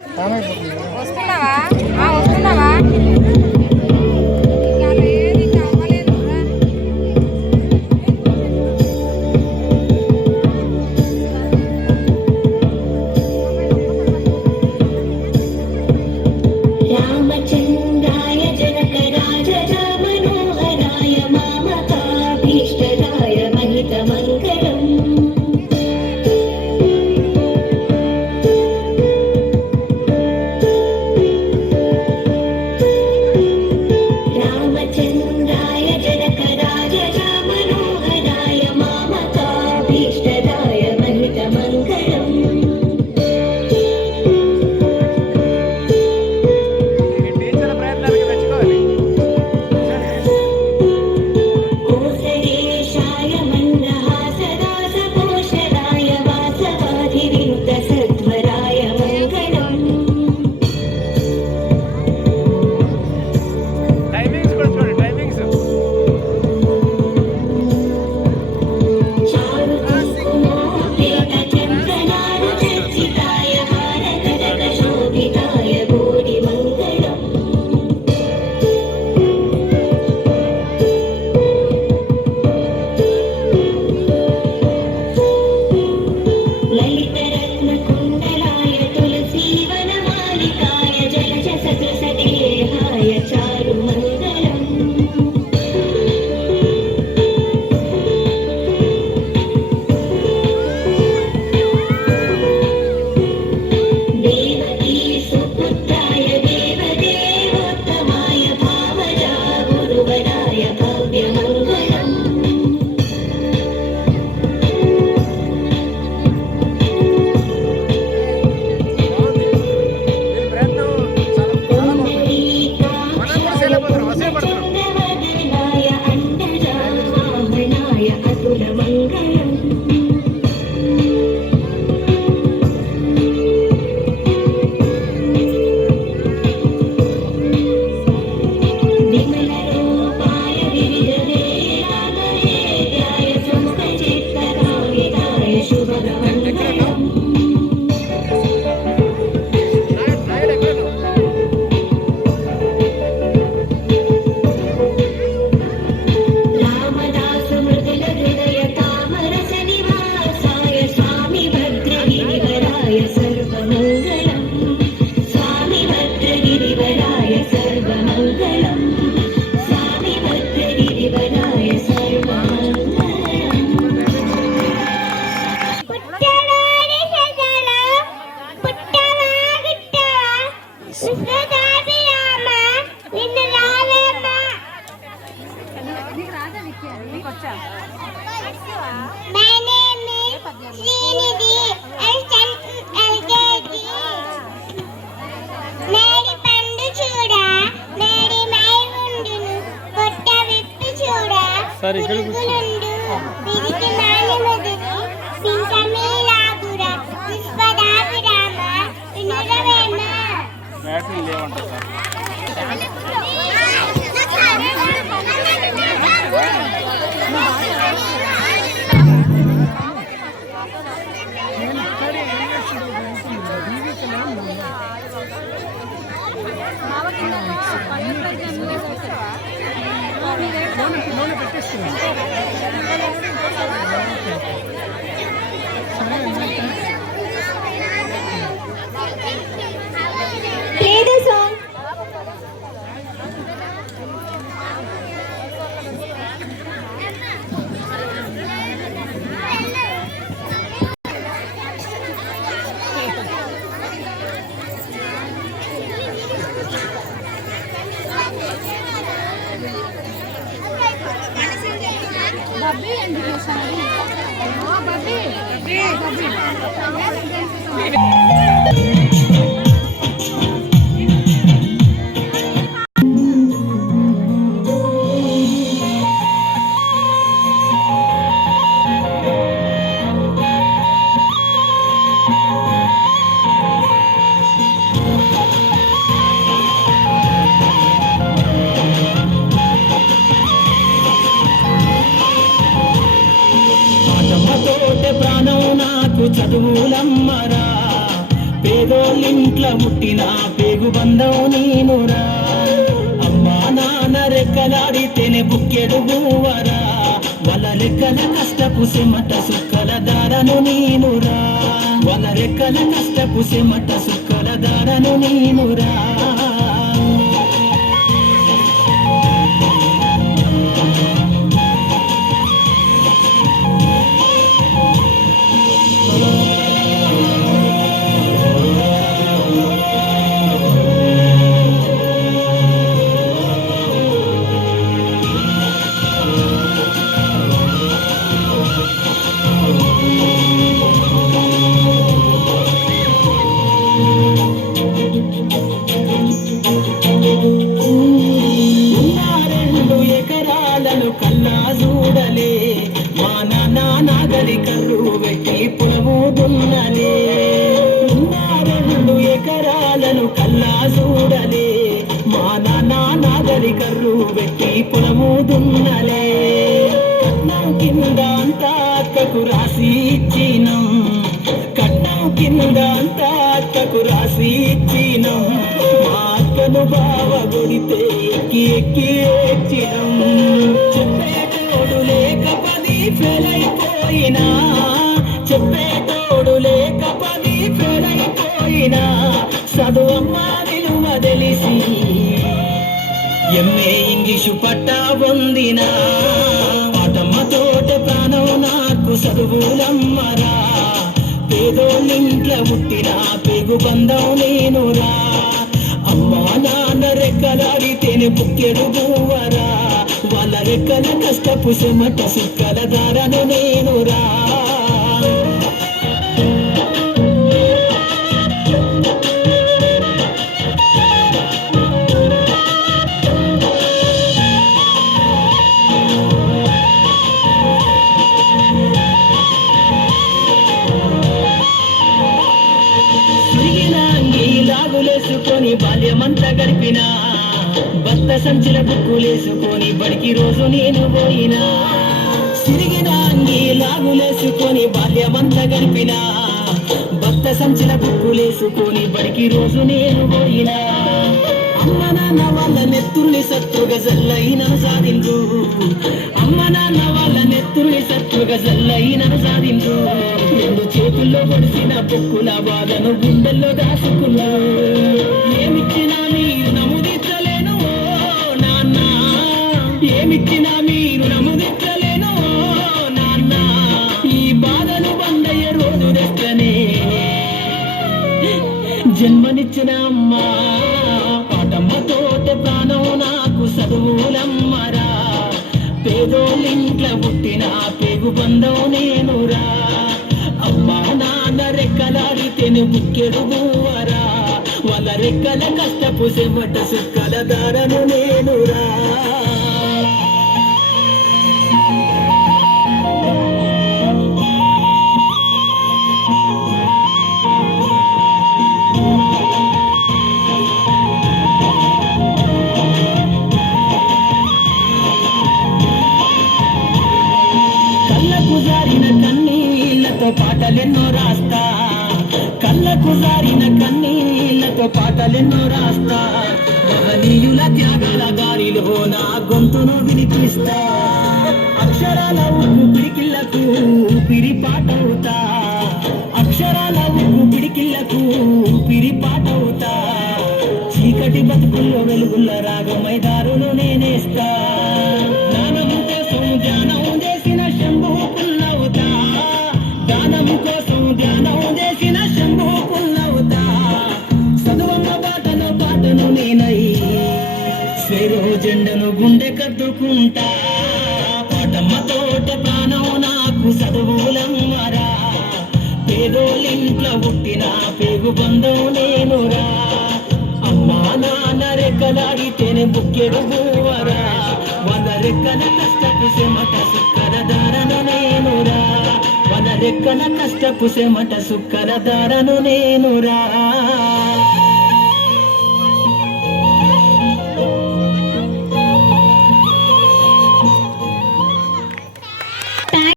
వస్తున్నావా వస్తున్నావా సరే ఇక్కడ బ్యాటరీ లేవంట చదువులమ్మరా పేదోళ్ళింట్లో పుట్టిన పేగు బంధం నేనురా. అమ్మా నాన్న రెక్కలాడితేనే బుక్కెడు బూవరా, వాళ్ళ రెక్కల కష్టపు సిమట సుక్కల దారను నేనురా, వాళ్ళ రెక్కల కష్టపు సిమట సుక్కల దారను నేనురా. కల్లా చూడలే మా నాన్న నాగలి కర్రు పెట్టి పొలము దున్నలే. 2 ఎకరాలను కల్లా చూడలే మా నాన్న నాగలి కర్రు పెట్టి పొలము దున్నలే. కట్నం కింద అంతా అక్కకు రాసి ఇచ్చినం, కట్నం కింద అంతా అక్కకు రాసి ఇచ్చినం. మా అక్కను బావ కొడితే ఎక్కి ఎక్కి ఏడ్చినం. చెప్పేటోడు లేక 10 ఫెయిల్ అయిపోయినా, చెప్పేటోడు లేక 10 ఫెయిల్ అయిపోయినా, చదువమ్మ విలువ తెలిసి ఎంఏ ఇంగ్లీషు పట్టా పొందినా. పాటమ్మతోట ప్రాణం నాకు చదువులమ్మరా, పేదోళ్ళింట్లో పుట్టిన పేగు బంధం నేనురా. అమ్మా నాన్న రెక్కలాడితేనే బుక్కెడు బూవరా, వాళ్ళ రెక్కల కష్టపు సిమట సుక్కల దారను నేనురా. లాగులేసుకొని బాల్యమంతా గడిపినా, భర్త సంచుల బుక్కులేసుకొని బడికి రోజు నేను పోయినా. సిరిగిన అంగి లాగులేసుకొని బాల్యమంతా గడిపినా, భర్త సంచుల బుక్కులేసుకొని బడికి రోజు నేను పోయినా. అమ్మ నాన్న వాళ్ళ నెత్తుల్ని సత్తుగా జల్లైనను సాధించు, అమ్మ నాన్న వాళ్ళ నెత్తుల్ని సత్తుగా జల్లైనను సాధించు. 2 చేతుల్లో పొడిసిన బొక్కుల బాధను గుండెల్లో దాచుకున్నా. ఏమిచ్చినా మీరు నముదించలేను నాన్న, ఏమిచ్చినా మీరు నముదించలేను నాన్న. ఈ బాధను బండయ్య రోజు తెస్తనే జన్మనిచ్చిన అమ్మా. పాటమ్మతోట ప్రాణం నాకు చదువులమ్మరా, పేదోళ్ళింట్లో పుట్టిన పేగు బంధం నేనురా. అమ్మా నాన్న రెక్కలాడితేనే బుక్కెడు బూవరా, వాళ్ళ రెక్కల కష్టపు సిమట సుక్కల దారను నేనురా. కళ్ళకు జారిన కన్నీళ్లతో పాటలెన్నో రాస్తా, కళ్ళకు జారిన కన్నీళ్లతో పాటలెన్నో రాస్తా. మహనీయుల త్యాగాల దారిలో నా గొంతును వినిపిస్తా. అక్షరాల ఉప్పు పిడికిళ్లకు ఊపిరి పాటవుతా, అక్షరాల ఉప్పు పిడికిళ్లకు ఊపిరి పాటవుతా. చీకటి బతుకుల్లో వెలుగుల్ల రాగమై దారులు నేనేస్తా. దానము కోసం ధ్యానం చేసిన శంభు పుల్లవుతా, దానము కోసం ధ్యానం చేసిన శంభు పుల్లవుతా. చదువమ్మ బాటలో పాటను నేనై స్వేరో జెండను గుండె కట్టుకుంటా. పాటమ్మతోట ప్రాణం నాకు చదువులమ్మరా, పేదోళ్ళింట్లో పుట్టిన పేగు బంధం నేనురా. అమ్మా నాన్న రెక్కలాడితేనే బుక్కెడు బూవరా, వాళ్ళ రెక్కల కష్టపు సిమట సుక్కల దారను నేనురా, వాళ్ళ రెక్కల కష్టపు సిమట సుక్కల దారను నేనురా.